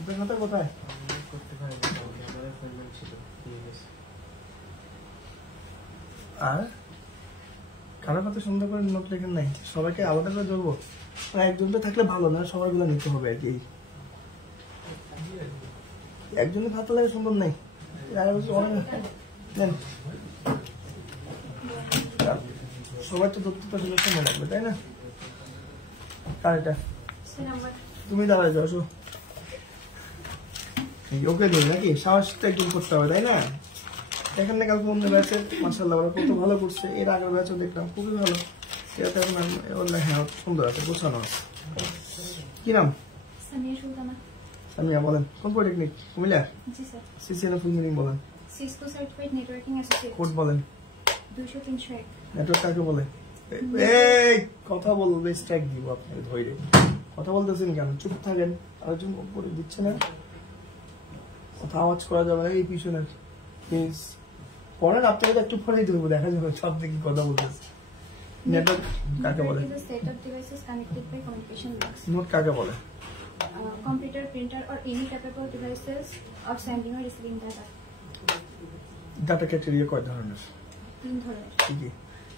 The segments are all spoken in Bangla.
আপনার খাতা কোথায়? করতে পারি না, আমার অ্যাপয়েন্টমেন্ট ছিল, দিয়ে গেছে। আর কারো কথা সুন্দর করে নোট লেখেন নাই, সবাইকে আলাদা করে ধরবো? একজনটা থাকলে ভালো না, সবাইগুলো নিতে হবে আর কি। একজনের খাতা লাগে সুন্দর নাই, সবাই তো ধরতে তো সময় লাগবে, তাই না? কার এটা? তুমি দাঁড়ায় যাও, ওকে ধরে নাকি সাহসটা একদম করতে হবে, তাই না? দেখেন না কালকে অন্য ব্যাচে মাশাআল্লাহ ওরা কত ভালো করছে, এর আগের ব্যাচও দেখলাম খুবই ভালো। এটা এখন ওর হ্যাঁ সুন্দর আছে, গোছানো আছে। কি নাম? সামিয়া সুলতানা। সামিয়া বলেন, কোন পলিটেকনিক? কুমিল্লা? জি স্যার। সিসিএন ফুল মিনিং বলেন। Cisco certified networking associate. Code বলেন। 200-301। নেটওয়ার্ক কাকে বলে? এই কথা বলবে স্ট্রাইক দিব আপনাকে ধরে। কথা বলতেছেন কেন? চুপ থাকেন, আরেকজন উপরে দিচ্ছে না, কথা আওয়াজ করা যাবে না এই পিছনে প্লিজ। পড়েন, আপনাকে একটু পরেই দেবো, দেখা যাবে সব দিকে কথা বলতেছে। নেটওয়ার্ক কাকে বলে? Network is a set of devices connected by communication links. Note কাকে বলে? Computer, printer or any capable devices of sending or receiving data. Data category কয় ধরনের? 3 ধরনের। কি কি?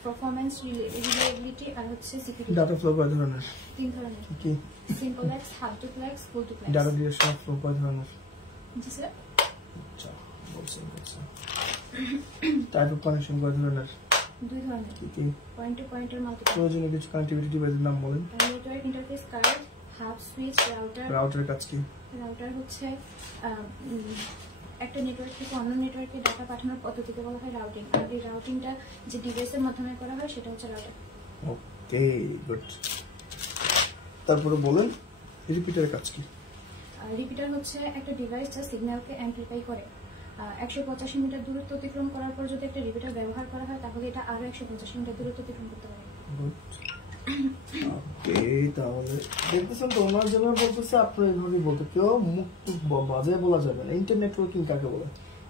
Performance, reliability আর হচ্ছে security। ডাটা ফ্লো কয় ধরনের? 3 ধরনের। কি? Simplex, half duplex, full duplex। Data direction flow কয় ধরনের? জি স্যার। আচ্ছা বলছেন। টাইপ অফ কানেকশন কয় ধরনের? 2 ধরনের। কি কি? পয়েন্ট টু পয়েন্টের মাল্টিপল। প্রয়োজনীয় কিছু কানেক্টিভিটি ডিভাইসের নাম বলেন। Network interface card, hub switch, router. রাউটারের কাজ কি? রাউটার হচ্ছে একটা নেটওয়ার্ক থেকে অন্য নেটওয়ার্কে ডাটা পাঠানোর পদ্ধতিকে বলা হয় রাউটিং। আর এই রাউটিংটা যে ডিভাইসের মাধ্যমে করা হয় সেটা হচ্ছে রাউটার। Okay good. তারপরে বলেন রিপিটারের কাজ কি? রিপিটার হচ্ছে একটা ডিভাইস যা সিগন্যালকে অ্যাম্পলিফাই করে। 185 মিটার দূরত্ব অতিক্রম করার পর যদি একটা রিপিটার ব্যবহার করা হয় তাহলে এটা আরো 185 মিটার দূরত্ব অতিক্রম করতে পারে। ওকে, তাহলে দেখতেছেন তোমরা যেভাবে বলতেছে আপনারা এইভাবেই বলতে, কেউ মুখ বাজে বলা যাবে না। ইন্টারনেট নেটওয়ার্কিং কাকে বলে?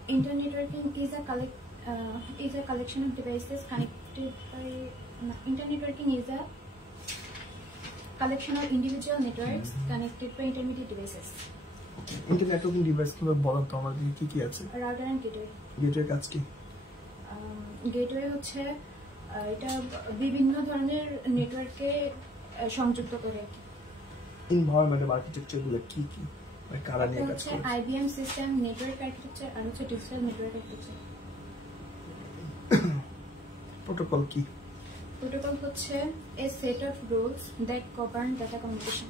Internet networking is a collection of devices connected by. Internet networking is a collection of individual networks connected by intermediate devices. Internet networking device গুলো বলেন তো আমাদের কি কি আছে? Router and gateway. গেটওয়ের কাজ কি? গেটওয়ে হচ্ছে এটা বিভিন্ন ধরনের নেটওয়ার্ককে সংযুক্ত করে। এনভায়রনমেন্ট আর্কিটেকচার গুলো কি কি? মানে কারা নিয়ে কাজ করে? IBM সিস্টেম নেটওয়ার্ক আর্কিটেকচার আর হচ্ছে ডিজিটাল নেটওয়ার্ক আর্কিটেকচার। প্রোটোকল কি? প্রোটোকল হচ্ছে a set of rules that govern data communication.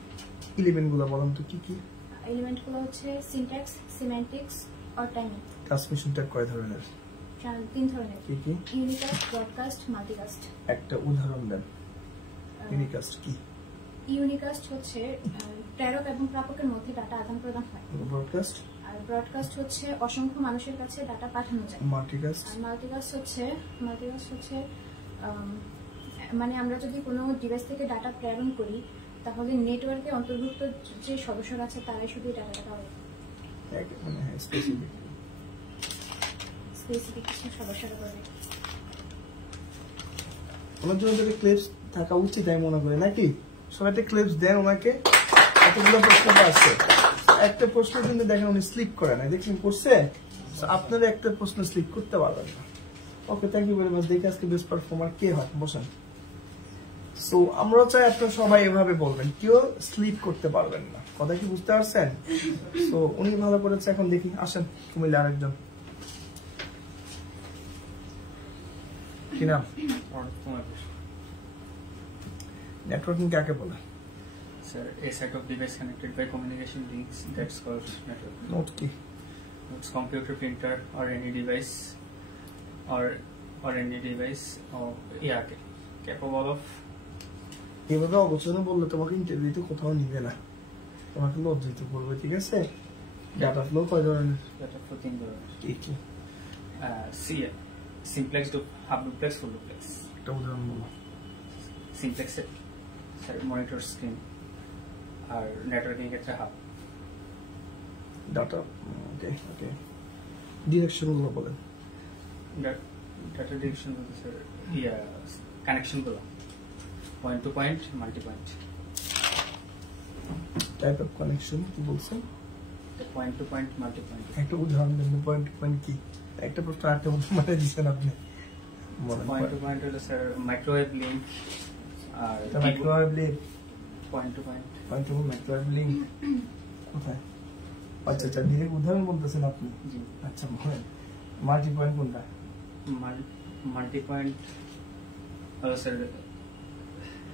Element গুলো বলেন তো কি কি? এলিমেন্ট গুলো হচ্ছে সিনট্যাক্স, সিম্যান্টিক্স আর টাইমিং। ট্রান্সমিশনটা কয় ধরনের? 3 ধরনের। কি কি? Unicast, broadcast, multicast. একটা উদাহরণ দেন। ইউনিকাস্ট কি? ইউনিকাস্ট হচ্ছে প্রেরক এবং প্রাপকের মধ্যে ডাটা আদান প্রদান হয়। ব্রডকাস্ট? আর ব্রডকাস্ট হচ্ছে অসংখ্য মানুষের কাছে ডাটা পাঠানো যায়। মাল্টিকাস্ট? আর মাল্টিকাস্ট হচ্ছে মানে আমরা যদি কোনো ডিভাইস থেকে ডাটা প্রেরণ করি তাহলে নেটওয়ার্কে অন্তর্ভুক্ত যে সদস্যরা আছে তারাই শুধু ডাটাটা পাবে। মানে স্পেসিফিক কিছু সদস্যরা পাবে। ওনার জন্য যদি ক্লিপস থাকা উচিত আমি মনে করি, নাকি? সবাই একটা ক্লিপস দেন ওনাকে। এতগুলো প্রশ্ন আছে, একটা প্রশ্ন কিন্তু দেখেন উনি স্লিপ করে না, দেখছেন করছে। আপনারা একটা প্রশ্ন স্লিপ করতে পারবেন না। ওকে, থ্যাংক ইউ ভেরি মাচ। দেখি আজকে বেস্ট পারফর্মার কে হয়, বসেন। সো আমরা চাই আপনারা সবাই এভাবে বলবেন, কেউ স্লিপ করতে পারবেন না। কথা কি বুঝতে পারছেন? সো উনি ভালো করেছে, এখন দেখি আসেন কুমিল্লা আরেকজন। কি নাম? নেটওয়ার্কিং কাকে বলে? Sir, a set of devices connected by communication links that's called network. Note কি? It's computer, printer, or any device, or any device, or capable of. এভাবে অগোছালো বললে তোমাকে ইন্টারভিউতে কোথাও নিবে না, তোমাকে লজ্জিত করবে, ঠিক আছে? ডাটা ফ্লো কয় ধরনের? Data flow 3 ধরনের। কি কি? Simplex, half duplex, full duplex. একটা উদাহরণ বলো। Simplex মনিটর স্ক্রিন আর নেটওয়ার্কিং ক্ষেত্রে hub. Data okay okay. Direction গুলো বলেন। ডাটা ডিরেকশন বলতে স্যার কানেকশন গুলো point to point, multi point. Type of connection কি বলছেন? Point to point, multi point. একটা উদাহরণ দেন, পয়েন্ট টু পয়েন্ট কি? একটা প্রশ্ন আরেকটা মানে দিচ্ছেন আপনি। পয়েন্ট টু পয়েন্ট হলো স্যার মাইক্রোওয়েভ লিঙ্ক, আর microwave link. Point to point, point to microwave link কোথায়? আচ্ছা আচ্ছা, ডিরেক্ট উদাহরণ বলতেছেন আপনি। জি। আচ্ছা বলেন, মাল্টি পয়েন্ট কোনটা? মাল্টি পয়েন্ট হলো স্যার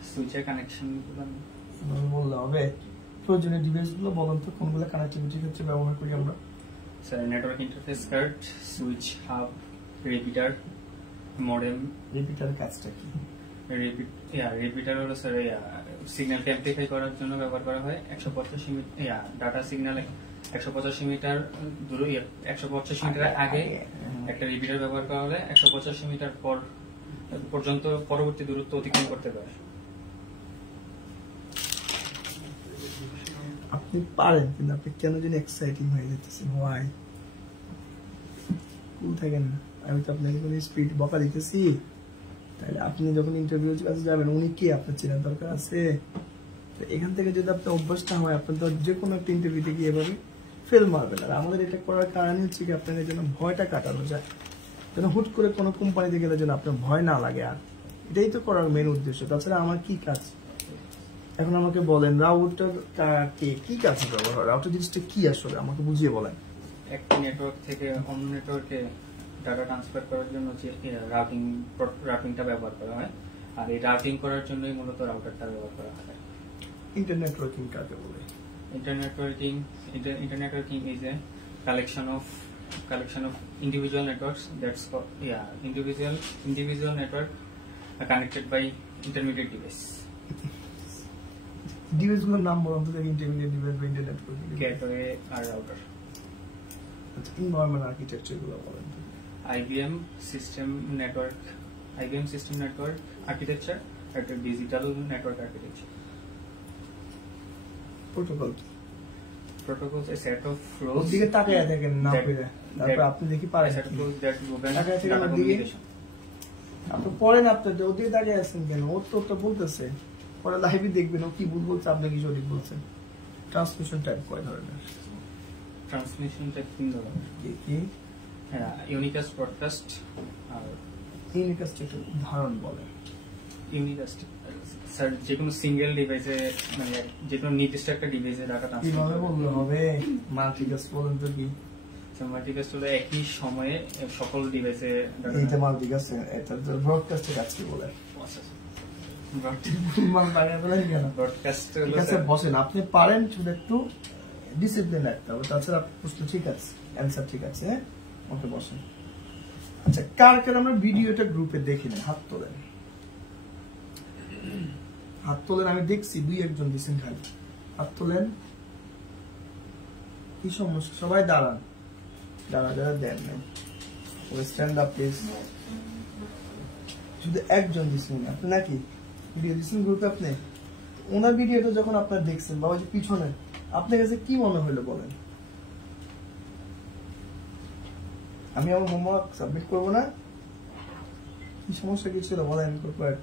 সুইচের কানেকশন বললে হবে? প্রয়োজনীয় ডিভাইস গুলো বলেন তো, কোনগুলো কানেক্টিভিটির ক্ষেত্রে ব্যবহার করি আমরা? Sir network interface card, switch, hub, repeater, modem. Repeater কাজটা কি? রিপিটার হলো স্যার সিগন্যালকে অ্যামপ্লিফাই করার জন্য ব্যবহার করা হয়। 185 মিটার ডাটা সিগন্যাল 185 মিটার দূরে 185 মিটার আগে একটা রিপিটার ব্যবহার করা হলে 185 মিটার পর্যন্ত পরবর্তী দূরত্ব অতিক্রম করতে পারে। আপনি পারেন, কিন্তু আপনি কেন যেন এক্সাইটিং হয়ে যেতেছেন? হোয়াই? কুল থাকেন না। আমি তো আপনাকে কোনো স্পিড বকা দিতেছি। তাহলে আপনি যখন ইন্টারভিউ কাছে যাবেন, উনি কি আপনার চেনার দরকার আছে? তো এখান থেকে যদি আপনার অভ্যাসটা হয়, আপনার তো যে কোনো একটা ইন্টারভিউতে গিয়ে এভাবে ফেল মারবেন। আর আমাদের এটা করার কারণ হচ্ছে কি, আপনাদের যেন ভয়টা কাটানো যায়, যেন হুট করে কোনো কোম্পানিতে গেলে যেন আপনার ভয় না লাগে। আর এটাই তো করার মেন উদ্দেশ্য। তাছাড়া আমার কি কাজ? এখন আমাকে বলেন, রাউটার কি কাজে ব্যবহার হয়? রাউটার জিনিসটা কি আসলে আমাকে বুঝিয়ে বলেন। একটা নেটওয়ার্ক থেকে অন্য নেটওয়ার্কে ডাটা ট্রান্সফার করার জন্য যে রাউটিংটা ব্যবহার করা হয়, আর এই রাউটিং করার জন্যই মূলত রাউটারটা ব্যবহার করা হয়। ইন্টারনেট নেটওয়ার্কিং কাকে বলে? Internet networking is a collection of individual networks that's called individual network connected by intermediate device. Device গুলোর নাম বলুন তো, ইন্টারমিডিয়েট ডিভাইস বা ইন্টারনেট নেটওয়ার্কিং। Gateway আর router. আচ্ছা, এনভায়রনমেন্ট আর্কিটেকচার গুলো বলেন তো। IBM system network architecture একটা digital network architecture. Protocol Protocols a set of or rules দিকে তাকায় দেখেন না that- পেরে, তারপর আপনি দেখি পারেন set of rules that govern তাকায় থেকে data আমার দিকে communication. আপনি পড়েন, আপনার ওর দিকে তাকিয়ে আছেন কেন? ওর তো ওটা বলতেছে, পরে লাইভে দেখবেন ও কি ভুল বলছে, আপনি কি সঠিক বলছেন। ট্রান্সমিশন টাইপ কয় ধরনের? Transmission type 3 ধরনের। কি Unicast broadcast আর ইউনিকাস্ট একটা উদাহরণ বলেন। ইউনিকাস্ট স্যার যে কোনো সিঙ্গেল ডিভাইসে, মানে যে কোনো নির্দিষ্ট একটা ডিভাইসে ডাটা কিভাবে ট্রান্সফার বললে হবে? মাল্টিকাস্ট বলেন তো কি? মাল্টিকাস্ট হলো একই সময়ে সকল ডিভাইসে এইটা মাল্টিকাস্ট, এটা ব্রডকাস্টের কাজ কি বলে? ব্রডকাস্ট হলো ঠিক আছে, বসেন। আপনি পারেন, শুধু একটু ডিসিপ্লিন রাখতে হবে। তাছাড়া প্রশ্ন ঠিক আছে, অ্যান্সার ঠিক আছে। হ্যাঁ, ওকে বসেন। আচ্ছা, কার আমরা ভিডিওটা গ্রুপে দেখি না? হাত তোলেন, হাত তোলেন। আমি দেখছি 2-1 জন দিচ্ছেন, খালি হাত তোলেন। কি সমস্যা? সবাই দাঁড়ান, যারা দেন নাই স্ট্যান্ড আপ প্লিজ। শুধু একজন দিচ্ছেন আপনি নাকি? ভিডিও দিচ্ছেন গ্রুপে আপনি? ওনার ভিডিওটা যখন আপনার দেখছেন, বাবা যে পিছনে, আপনার কাছে কি মনে হলো বলেন? আমি আমার হোমওয়ার্ক সাবমিট করবো না? কি সমস্যা কি ছিল বলেন? কর্পোরেট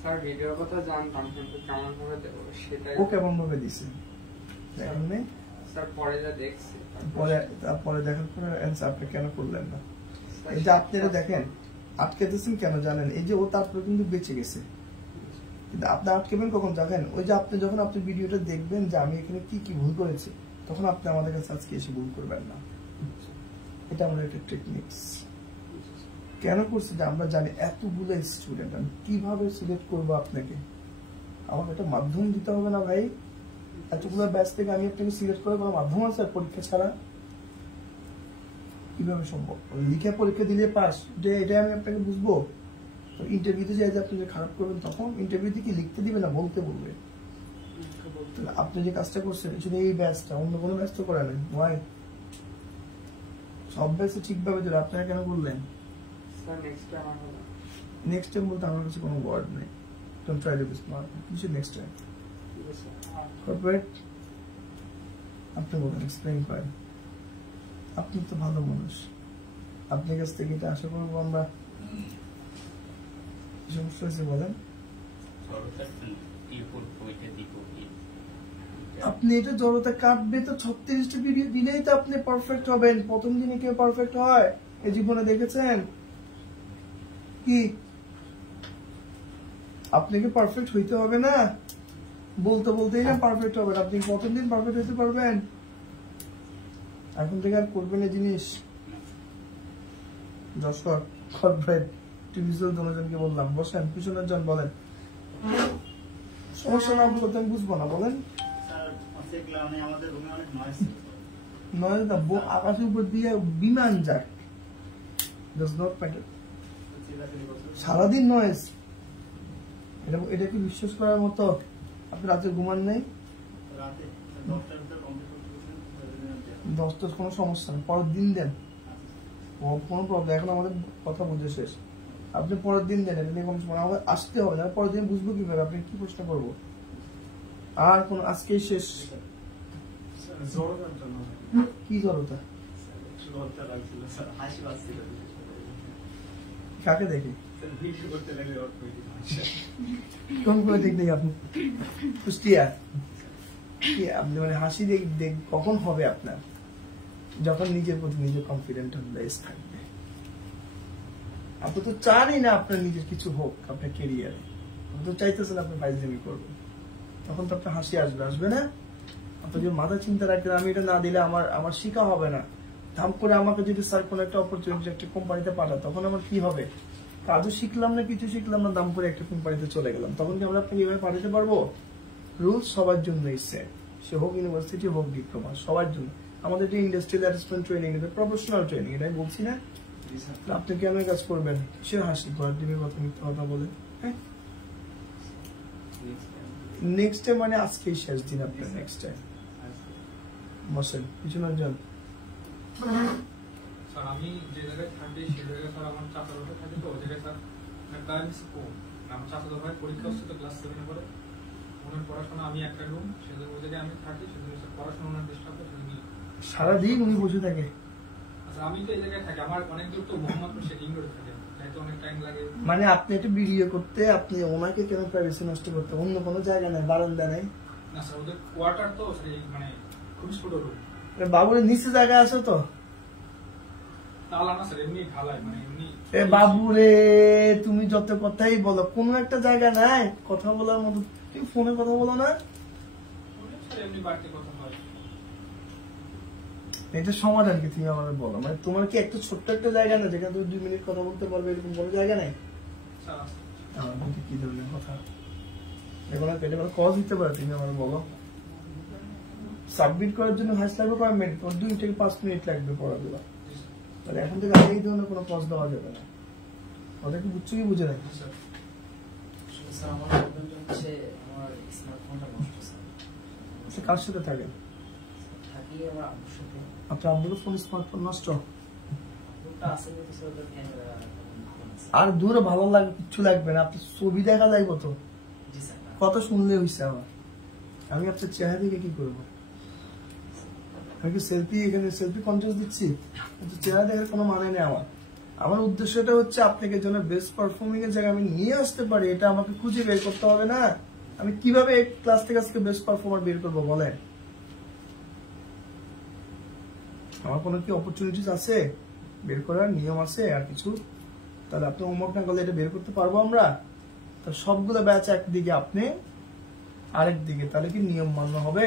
স্যার ভিডিওর কথা জানতাম, কিন্তু কেমন ভাবে দেবো সেটাই। ও কেমন ভাবে দিছে দেখেন নাই? স্যার পরে যা দেখছি, তারপরে দেখার পরে অ্যান্সার আপনি কেন করলেন না? এই যে আপনি এটা দেখেন, আটকে দিচ্ছেন কেন জানেন? এই যে ও তারপরে কিন্তু বেঁচে গেছে, কিন্তু আপনি আটকেবেন কখন জানেন? ওই যে আপনি যখন আপনি ভিডিওটা দেখবেন যে আমি এখানে কি কি ভুল করেছি, তখন আপনি আমাদের কাছে আজকে এসে ভুল করবেন না। এটা আমাদের একটা টেকনিক্স। কেন করছি? যে আমরা জানি এতগুলো স্টুডেন্ট, আমি কিভাবে সিলেক্ট করবো আপনাকে? আমার একটা মাধ্যম দিতে হবে না ভাই? এতগুলো ব্যাচ থেকে আমি আপনাকে সিলেক্ট করে কোনো মাধ্যম আছে পরীক্ষা ছাড়া? কিভাবে সম্ভব? লিখে পরীক্ষা দিলে পাস, এটাই আমি আপনাকে বুঝবো? ইন্টারভিউতে যাই যে আপনি যে খারাপ করবেন, তখন ইন্টারভিউতে কি লিখতে দিবে না বলতে বলবে? আপনি যে কাজটা করছেন, শুধু এই ব্যাচটা, অন্য কোনো ব্যাচ তো করে নেন। ওয়াই সব ব্যাচে ঠিকভাবে দিলে আপনারা কেন বললেন? স্যার নেক্সট টাইম হবে। নেক্সট টাইম বলতে আমার কাছে কোনো ওয়ার্ড নেই। Don't try to be smart. কিছু নেক্সট টাইম কর্পোরেট আপনি বলেন, এক্সপ্লেইন করেন। আপনি তো ভালো মানুষ, আপনার কাছ থেকে এটা আশা করবো আমরা। সমস্যা হয়েছে বলেন? আপনি এটা জড়তা কাটবে তো 36টা ভিডিও দিলেই তো আপনি পারফেক্ট হবেন। প্রথম দিনে কেউ পারফেক্ট হয় এই জীবনে দেখেছেন কি? আপনাকে পারফেক্ট হইতে হবে না, বলতে বলতেই না পারফেক্ট হবেন। আপনি প্রথম দিন পারফেক্ট হইতে পারবেন? এখন থেকে আর করবেন এই জিনিস। যশোর কর্পোরেট টিভিজল দুজনকে বললাম বসেন, পিছনের জন বলেন। সমস্যা না বলতে আমি বুঝবো না, বলেন। নয় না, আকাশের উপর দিয়ে বিমান যায়, does not matter। সারাদিন নয়েজ, এটা কি বিশ্বাস করার মতো? আপনি রাতে ঘুমান নেই? 10টার কোনো সমস্যা নেই, পরের দিন দেন, কোনো প্রবলেম। এখন আমাদের কথা বুঝে শেষ, আপনি পরের দিন দেন, এটা নিয়ে কোনো সময় আমাদের আসতে হবে না। পরের দিন বুঝবো কিভাবে? আপনি কি প্রশ্ন করবো? আর কোন আজকেই শেষ। কি জড়তা? কাকে দেখে? কোন করে দেখলেন আপনি? কুষ্টিয়া? আপনি মানে হাসি দেখ কখন হবে আপনার? যখন নিজের প্রতি নিজে কনফিডেন্ট থাকবে। আপনি তো চানই না আপনার নিজের কিছু হোক আপনার কেরিয়ারে, আপনি তো চাইতেছেন আপনি ফাইজলামি করবেন, তখন তো আপনার হাসি আসবে, আসবে না? আপনি যদি মাথা চিন্তা রাখেন আমি এটা না দিলে আমার শিখা হবে না, ধাম করে আমাকে যদি স্যার কোনো একটা অপরচুনিটি একটা কোম্পানিতে পাঠায়, তখন আমার কি হবে? কাজও শিখলাম না, কিছু শিখলাম না, দাম করে একটা কোম্পানিতে চলে গেলাম, তখন কি আমরা আপনাকে এভাবে পাঠাতে পারবো? রুলস সবার জন্য সেট, সে হোক ইউনিভার্সিটি হোক ডিপ্লোমা, সবার জন্য। আমাদের এটা ইন্ডাস্ট্রিয়াল অ্যাসিস্ট্যান্ট ট্রেনিং, এটা প্রফেশনাল ট্রেনিং, এটাই বলছি না? আপনি কেন কাজ করবেন? সে হাসি ঘর দিনের কথা মিথ্যা কথা বলে। হ্যাঁ, নেক্সট টাইম মানে আজকেই শেষ দিন আপনার। নেক্সট টাইম বসেন, কিছু না জান। স্যার আমি যে জায়গায় থাকি সেই জায়গায় স্যার আমার চাচাতো থাকে, তো ওই জায়গায় স্যার ক্লায়েন্টস কম। আমার চাচাতো ভাই পরীক্ষা হচ্ছে তো ক্লাস 7 পরে, ওনার পড়াশোনা, আমি একটা রুম, সেজন্য ওই জায়গায় আমি থাকি, সেজন্য স্যার পড়াশোনা ওনার ডিস্টার্ব হয়, সেজন্য সারাদিন উনি বসে থাকে। আচ্ছা আমি তো এই জায়গায় থাকি, আমার অনেক দূর তো মোহাম্মদপুর, সে ইংলোরে থাকে, যাইতে অনেক টাইম লাগে। মানে আপনি একটা ভিডিও করতে আপনি ওনাকে কেন প্রাইভেসি নষ্ট করতে? অন্য কোনো জায়গা নেই, বারান্দা নেই? না স্যার ওদের কোয়ার্টার তো সেই মানে খুব ছোট রুম। বাবুরের নিচে জায়গা আছে তো? তালা না স্যার, এমনি ঢালাই, মানে এমনি। এ বাবুরে, তুমি যত কথাই বলো, কোনো একটা জায়গা নাই কথা বলার মতো? তুমি ফোনে কথা বলো না? স্যার এমনি বাড়তি কথা হয়। এটা সমাধান কি তুমি আমাদের বলো? মানে তোমার কি একটা ছোট্ট একটা জায়গা না যেখানে তুমি 2 মিনিট কথা বলতে পারবে, এরকম কোনো জায়গা নাই? স্যার আমার মধ্যে কি ধরনের কথা? এখন আর পেটে কজ দিতে পারে, তুমি আমার বলো। সাবমিট করার জন্য হাস লাগবে কয় মিনিট? 2 থেকে 5 মিনিট লাগবে পড়াগুলো। তাহলে এখন থেকে আর এই ধরনের কোনো কজ দেওয়া যাবে না। ওটা কি বুঝছো কি বুঝে নাই? স্যার আমার প্রবলেম হচ্ছে আমার স্মার্টফোনটা নষ্ট স্যার। কার সাথে থাকেন? থাকি আমার আব্বুর সাথে। আপনার আব্বুর ফোন স্মার্টফোন নষ্ট? ফোনটা আছে কিন্তু স্যার ওটার ক্যামেরা ভালো না স্যার। আর দূরে ভালো লাগবে, কিচ্ছু লাগবে না, আপনি ছবি দেখা লাগবে তো। জি স্যার। কথা শুনলে হয়েছে আমার, আমি আপনার চেহারা দেখে কি করবো? আমি কি সেলফি এখানে সেলফি কন্টেস্ট দিচ্ছি? কিন্তু চেহারা দেখার কোনো মানে নেই আমার। আমার উদ্দেশ্যটা হচ্ছে আপনাকে যেন বেস্ট পারফর্মিং এর জায়গায় আমি নিয়ে আসতে পারি, এটা আমাকে খুঁজে বের করতে হবে না? আমি কিভাবে ক্লাস থেকে আজকে বেস্ট পারফর্মার বের করবো বলেন? আমার কোনো কি অপরচুনিটিস আছে বের করার? নিয়ম আছে আর কিছু? তাহলে আপনি হোমওয়ার্ক না করলে এটা বের করতে পারবো আমরা? তো সবগুলো ব্যাচ একদিকে, আপনি আরেক দিকে, তাহলে কি নিয়ম মান্য হবে?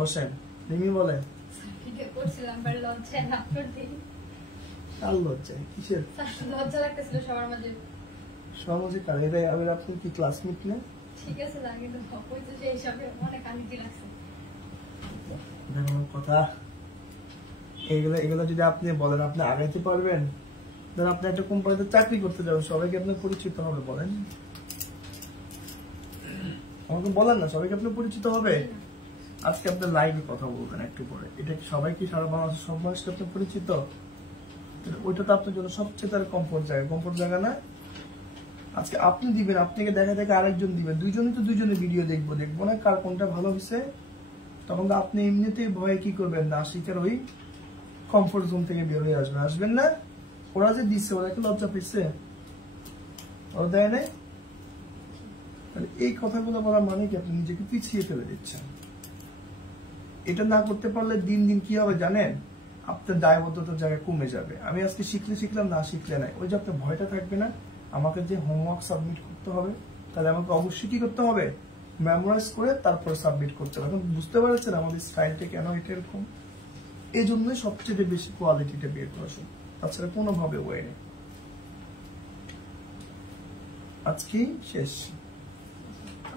বসেন, রিমি বলেন। কার লজ্জায়? কিসের লজ্জা লাগতেছিল সবার মাঝে। সবার মাঝে কার? এটাই আবার আপনি কি ক্লাসমেট না? ঠিক আছে না, কিন্তু হয়তো সেই হিসাবে অনেক আনিতি লাগছে। দেখুন কথা, এগুলো যদি আপনি বলেন আপনি আগাইতে পারবেন, ধরেন আপনি একটা কোম্পানিতে চাকরি করতে যাবেন, সবাইকে আপনার পরিচিত হবে, বলেন আমাকে বলেন না, সবাইকে আপনার পরিচিত হবে। আজকে আপনার লাইভে কথা বলবেন একটু পরে, এটা কি সবাই কি সারা বাংলাদেশের সব মানুষকে আপনার পরিচিত? ওইটা তো আপনার জন্য সবচেয়ে তার কমফোর্ট জায়গা না? আজকে আপনি দিবেন, আপনাকে দেখা দেখে আরেকজন দিবেন, দুইজনই তো দুইজনের ভিডিও দেখবো না কার কোনটা ভালো হয়েছে? তখন তো আপনি এমনিতেই ভয়ে কি করবেন না, শিখার ওই কমফোর্ট জোন থেকে বের হয়ে আসবেন না? ওরা যে দিচ্ছে, ওরা কি লজ্জা পেয়েছে? ওরা দেয় নাই? তাহলে এই কথাগুলো বলার মানে কি আপনি নিজেকে পিছিয়ে ফেলে দিচ্ছেন। এটা না করতে পারলে দিন দিন কি হবে জানেন, আপনার দায়বদ্ধতার জায়গায় কমে যাবে। আমি আজকে শিখলাম, না শিখলে নাই, ওই যে আপনার ভয়টা থাকবে না। আমাকে যে হোমওয়ার্ক সাবমিট করতে হবে, তাহলে আমাকে অবশ্যই কি করতে হবে, মেমোরাইজ করে তারপরে সাবমিট করতে হবে। এখন বুঝতে পারছেন আমাদের স্টাইলটা কেন এটা এরকম? এই জন্যই সবচেয়ে বেশি কোয়ালিটিটা বের করা শুরু, তাছাড়া কোনোভাবে ওয়ে নেই। আজকে শেষ।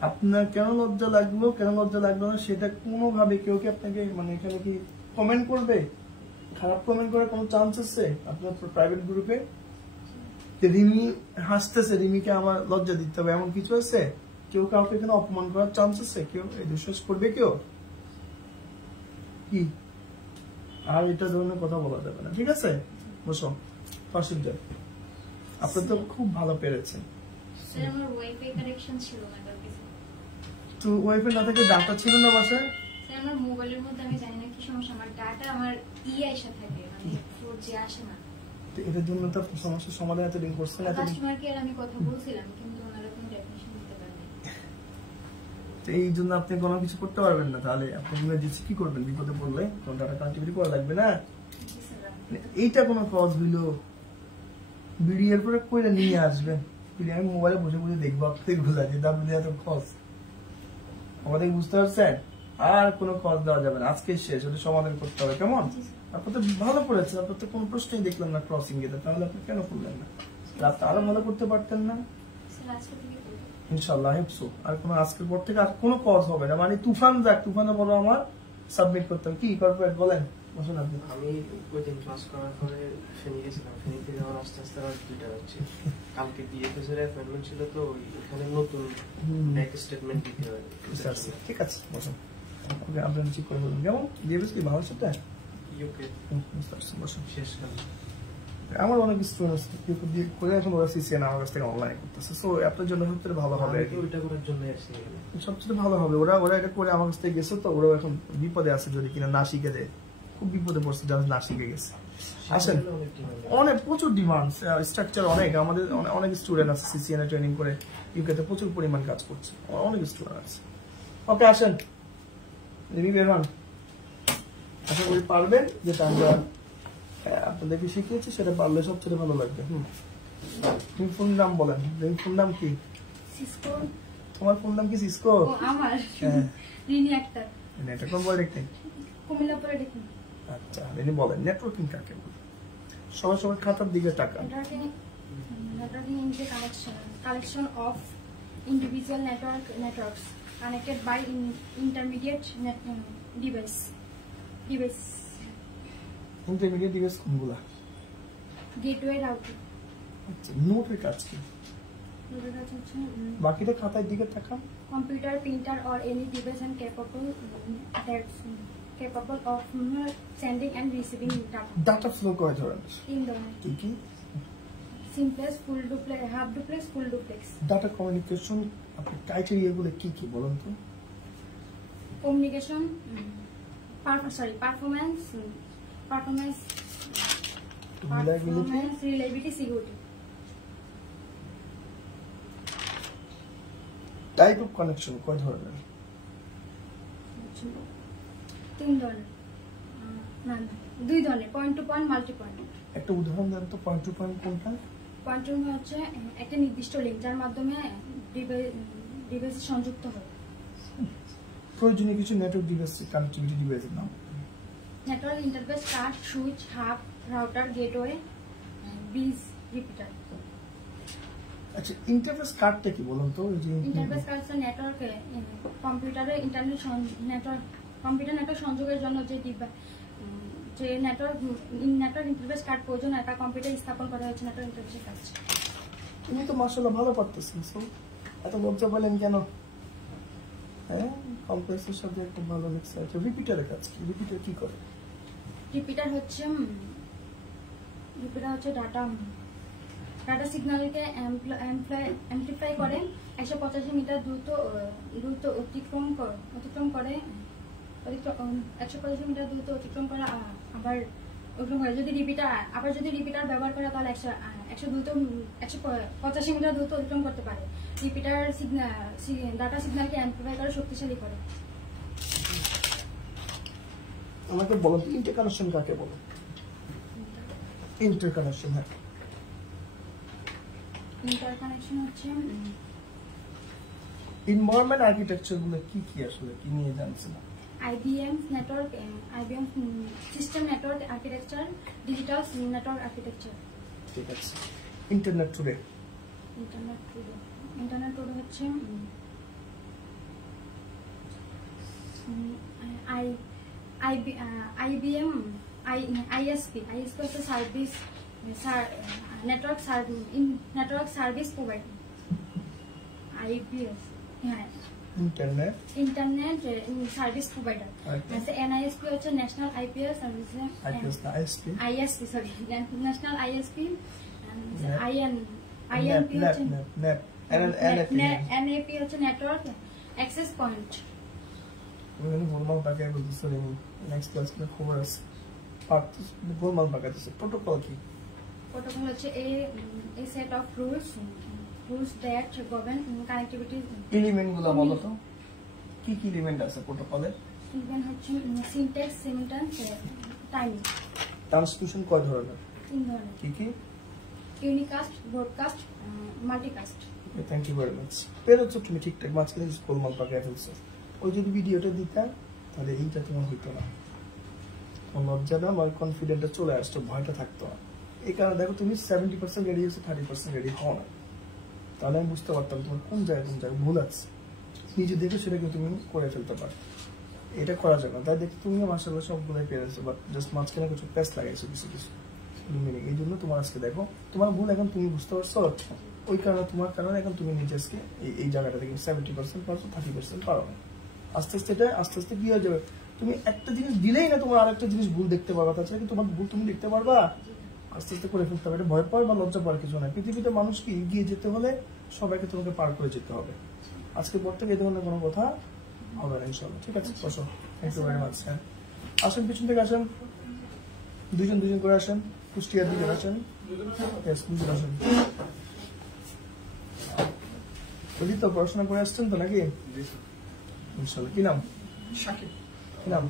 আপনার কেন লজ্জা লাগলো না সেটা কোনোভাবে কেউ কি আপনাকে মানে এখানে কি কমেন্ট করবে, খারাপ কমেন্ট করার কোনো চান্স আছে আপনার প্রাইভেট গ্রুপে? রিমি হাসতেছে, রিমিকে আমার লজ্জা দিতে হবে এমন কিছু আছে? কেউ কাউকে এখানে অপমান করার চান্স আছে? কেউ এই বিশ্বাস করবে কেউ কি? আর এটা ধরনের কথা বলা যাবে না, ঠিক আছে? বসো, ফার্স্ট আপনার তো খুব ভালো পেরেছেন। স্যার আমার ওয়াইফাই কানেকশন ছিল না তার কাছে। তো ওয়াইফাই না থেকে ডাটা ছিল না বাসায়? স্যার আমার মোবাইলের মধ্যে আমি জানি না কি সমস্যা, আমার ডাটা আমার আইসা থাকে, মানে 4G আসে না। তো এটার জন্য তো সমস্যার সমাধান এতদিন করছেন, এতদিন কাস্টমার কেয়ার আমি কথা বলছিলাম কিন্তু ওনারা কোনো ডেফিনিশন দিতে পারেনি। তো এই জন্য আপনি কোনো কিছু করতে পারবেন না। তাহলে আপনি ইমার্জেন্সি কি করবেন? বিপদে পড়লে কোন ডাটা কানেক্টিভিটি করা লাগবে না। জি স্যার। মানে এইটা কোনো কজ হইল ভিডিও এর পরে কইরা নিয়ে আসবেন, ভিডিও আমি মোবাইলে বসে বসে দেখবো আপনাদের গুলা যে দাম এত কজ আমাদের, বুঝতে পারছেন? আর কোনো কজ দেওয়া যাবে না, আজকে শেষ, ওটা সমাধান করতে হবে, কেমন? আপনার তো ভালো পড়েছেন, আপনার তো কোনো প্রশ্নই দেখলাম না ক্রসিং এতে, তাহলে আপনি কেন করলেন না? রাতটা আরো ভালো করতে পারতেন না? স্যার আজকে থেকে করব ইনশাআল্লাহ হেপসো। আর কোনো আজকের পর থেকে আর কোনো কজ হবে না, মানে তুফান যাক, তুফানে বলো আমার সাবমিট করতে হবে। কি কর্পোরেট বলেন, বসুন আপনি। আমি ওই দিন ক্লাস করার পরে ফেনী গেছিলাম, ফেনী থেকে আমার আস্তে আস্তে আবার 2টা হচ্ছে। কালকে বিএফএস এর অ্যাপয়েন্টমেন্ট ছিল, তো ওইখানে নতুন ব্যাংক স্টেটমেন্ট দিতে হয়। ঠিক আছে, বসুন। ওকে, আপনার ঠিক করে বলুন কেমন ডিএবএস কি ভালো সেটা ইউকে বুঝতে পারছি, বসুন। শেষকাল আমার অনেক স্টুডেন্টস করে এখন ওরা সিসিএন আমার কাছ থেকে অনলাইন করতেছে, সো আপনার জন্য সবচেয়ে ভালো হবে। আমি ওইটা করার জন্য আসছি এখানে। সবচেয়ে ভালো হবে, ওরা এটা করে আমার কাছ থেকে গেছে, তো ওরা এখন বিপদে আছে যদি কিনা না শিখে দেয়, খুব বিপদে পড়ছে যারা না শিখে গেছে। আসেন, অনেক প্রচুর ডিমান্ড, স্ট্রাকচার অনেক, আমাদের অনেক স্টুডেন্ট আছে সিসিএন এ ট্রেনিং করে ইউকে তে প্রচুর পরিমাণ কাজ করছে, অনেক স্টুডেন্ট আছে। ওকে, আসেন রিমি বের হন। আশা করি পারবেন, যেটা আমরা আপনাদেরকে শিখিয়েছি সেটা পারলে সবচেয়ে ভালো লাগবে। তুমি ফুল নাম বলেন, ফুল নাম কি? সিসকো। তোমার ফুল নাম কি সিসকো? ও আমার হ্যাঁ, রিনি আক্তার, এটা কোন পলিটেকনিক? কুমিল্লা পলিটেকনিক। আচ্ছা, রিনি বলেন নেটওয়ার্কিং কাকে বলে? সবাই খাতার দিকে তাকান। Networking is the collection of individual networks connected by intermediate device. Intermediate device কোনগুলা? Gateway router. আচ্ছা, নোটের কাজ কি? বাকিটা খাতার দিকে তাকান। Computer, printer, or any device and capable of sending and receiving data. Data flow কয় ধরনের? In the কি কি? simplex, full duplex, half duplex, full duplex. Data communication আপনি ক্রাইটেরিয়া গুলো কি কি বলুন তো? Communication, reliability, security. Type of connection কয় ধরনের? 3 ধরনের, না 2 ধরনের, point to point, multi point. একটা উদাহরণ দেন তো, পয়েন্ট টু পয়েন্ট কোনটা? পয়েন্ট টু পয়েন্ট হচ্ছে একটা নির্দিষ্ট লিঙ্ক যার মাধ্যমে ডিভাইস সংযুক্ত হয়। প্রয়োজনীয় কিছু নেটওয়ার্ক ডিভাইস, কানেক্টিভিটি ডিভাইসের নাম। Network interface card, switch, hub, router, gateway, bridge, repeater. আচ্ছা, ইন্টারফেস কার্ডটা কি বলুন তো? ইন্টারফেস কার্ড হচ্ছে নেটওয়ার্ক, কম্পিউটারে কম্পিউটার নেটওয়ার্ক সংযোগের জন্য যে নেটওয়ার্ক ইন্টারফেস কার্ড প্রয়োজন, একটা কম্পিউটার স্থাপন করা হয়েছে নেটওয়ার্ক ইন্টারফেস কার্ড। তুমি তো মাশাআল্লাহ ভালো পারতেছেন, এত লজ্জা বলেন কেন? হ্যাঁ, কমপ্লেক্সের সাথে একটা ভালো মিক্স আছে। রিপিটারের কাজ কি? রিপিটার কি করে? রিপিটার হচ্ছে ডাটা সিগন্যালকে অ্যাম্পলিফাই করে 185 মিটার দ্রুত অতিক্রম করে 185 মিটার দ্রুত অতিক্রম করে আবার যদি রিপিটার ব্যবহার করে তাহলে 185 মিটার দ্রুত অতিক্রম করতে পারে। রিপিটার ডাটা সিগন্যালকে অ্যাম্পলিফাই করে শক্তিশালী করে। আমাকে বলো ইন্টারকানেকশন কাকে বলো? ইন্টারকানেকশন, হ্যাঁ ইন্টারকানেকশন হচ্ছে এনভায়রনমেন্ট আর্কিটেকচার গুলো কি কি আসলে কি নিয়ে জানছেন? IBM network, IBM system network architecture, digital network architecture. ঠিক আছে। ইন্টারনেট টুডে, ইন্টারনেট টুডে হচ্ছে IBM ISP হচ্ছে service network service provider. IBS হ্যাঁ internet service provider. Okay. NISP হচ্ছে ন্যাশনাল IPS সার্ভিস, আইপিএস না ISP, ISP sorry national ISP। Net. INP হচ্ছে NAP হচ্ছে নেটওয়ার্ক অ্যাক্সেস পয়েন্ট। গোলমাল পাকায় বলতেছে নেক্সট ক্লাস में খবর আছে পার্ট গোলমাল পাকাতেছে। প্রোটোকল কি? প্রোটোকল হচ্ছে a set of rules that govern connectivity। Element গুলো বলো তো কি কি এলিমেন্ট আছে প্রোটোকলে? ইভেন হচ্ছে সিনট্যাক্স, সিমেন্টেন্স, টাইমিং। ট্রান্সমিশন কয় ধরনের? 3 ধরনের, কি কি? Unicast, broadcast, multicast. Thank you very much. পেরেছো তুমি ঠিকঠাক, মাঝখানে গোলমাল পাকায় ফেলছো। ওই যদি ভিডিওটা দিতা তাহলে এইটা তোমার হইতো না, লজ্জা না আমার কনফিডেন্টটা চলে আসতো, ভয়টা থাকতো না। এই কারণে দেখো তুমি 70% রেডি হচ্ছে, 30% রেডি হও না, তাহলে আমি বুঝতে পারতাম তোমার কোন জায়গায় ভুল আছে। নিজে দেখে সেটাকে তুমি করে ফেলতে পারো, এটা করা যাবে না। তাই দেখতে তুমি মাশাআল্লাহ সবগুলোই পেরেছো, বাট জাস্ট মাঝখানে কিছু প্যাচ লাগাইছো কিছু কিছু। এই জন্য তোমার আজকে দেখো তোমার ভুল এখন তুমি বুঝতে পারছো, ওই কারণে তোমার কারণে এখন তুমি নিজে আজকে এই জায়গাটা থেকে 70% পারছো, 30% পারো না। আস্তে আস্তে কি হয়ে যাবে, তুমি একটা জিনিস দিলেই না তোমার আরেকটা জিনিস ভুল দেখতে পারবা, তাছাড়া কি তোমার ভুল তুমি দেখতে পারবা? আস্তে আস্তে করে ফেলতে হবে। এটা ভয় পাওয়ার বা লজ্জা পাওয়ার কিছু না। পৃথিবীতে মানুষকে এগিয়ে যেতে হলে সবাইকে তোমাকে পার করে যেতে হবে। আজকে পর থেকে এই ধরনের কোনো কথা হবে না ইনশাআল্লাহ। ঠিক আছে, বসো। Thank you very much. হ্যাঁ আসেন, পিছন থেকে আসেন, দুজন করে আসেন, কুষ্টিয়ার দিকে আসেন। দুজন আসেন। বলি তো পড়াশোনা করে আসছেন তো নাকি? ইনশাআল্লাহ। কি নাম? শাকিব। কি নাম?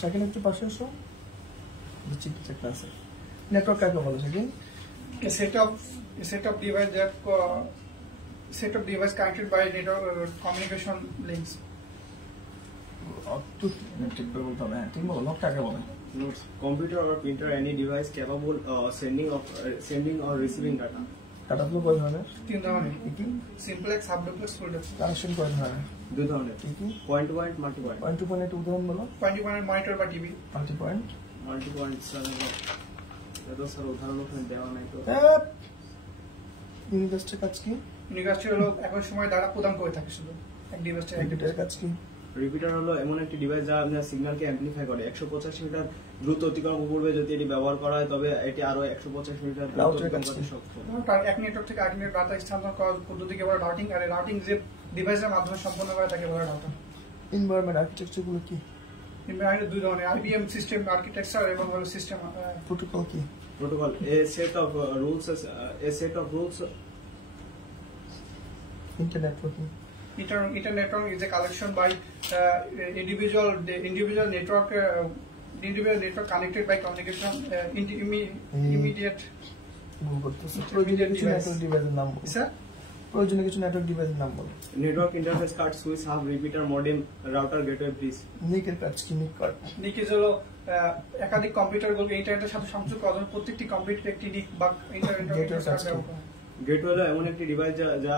শাকিল, একটু পাশে এসো। নেটওয়ার্ক কাকে বলে Shakil? A set of device connected by network communication links. ঠিক করে বলতে হবে। হ্যাঁ তুমি বলো, নট কাকে বলে? Notes. Computer or printer, any device capable sending or receiving data. Data flow কয় ধরনের? 3 ধরনের, কি কি? সিমপ্লেক্স, সাবডুপ্লেক্স, ফুলডুপ্লেক্স। কানেকশন কয় ধরনের? 2 ধরনের। কি কি? Point to point, multi point. Point to point একটু উদাহরণ বলো। পয়েন্ট টু পয়েন্ট মনিটর বা TV. Multi point. Multi point sir sir উদাহরণ ওখানে দেওয়া নাই তো। ইউনিভার্সিটির কাজ কি? ইউনিভার্সিটি হলো একই সময় ডাটা প্রদান করে থাকে শুধু এক ডিভাইসে। রিপিটারের কাজ কি? রিপিটার হলো এমন একটি ডিভাইস যা আপনার সিগন্যালকে অ্যাম্পলিফাই করে। 185 মিটার দ্রুত অতিক্রম পূর্বে যদি এটি ব্যবহার করা হয় তবে এটি আরো 185 মিটার দ্রুত অতিক্রম করতে সক্ষম। তার এক নেটওয়ার্ক থেকে আরেক নেটওয়ার্ক ডাটা স্থানান্তর করার পদ্ধতিকে বলে রাউটিং, আর রাউটিং যে ডিভাইসের মাধ্যমে সম্পন্ন করে তাকে বলে রাউটার। এনভায়রনমেন্ট আর্কিটেকচার গুলো কি? এনভায়রনমেন্ট 2 ধরনের, IBM সিস্টেম আর্কিটেকচার এবং হলো সিস্টেম। প্রোটোকল কি? Protocol, a set of rules. Internet-working. Internet is a collection by individual network connected by communication immediate. প্রয়োজনীয় কিছু নেটওয়ার্ক ডিভাইসের নাম বলো। স্যার, প্রয়োজনীয় কিছু নেটওয়ার্ক ডিভাইসের নাম বলো। Network interface card, switch, hub, repeater, modem, router, gateway, please. নিকের কাজ কি? নিক কার্ড। নিক ইজ হলো একাধিক কম্পিউটারগুলোকে ইন্টারনেটের সাথে সংযোগ করার জন্য প্রত্যেকটি কম্পিউটার একটি নিক বা ইন্টারনেট গেটওয়ে হলো এমন একটি ডিভাইস যা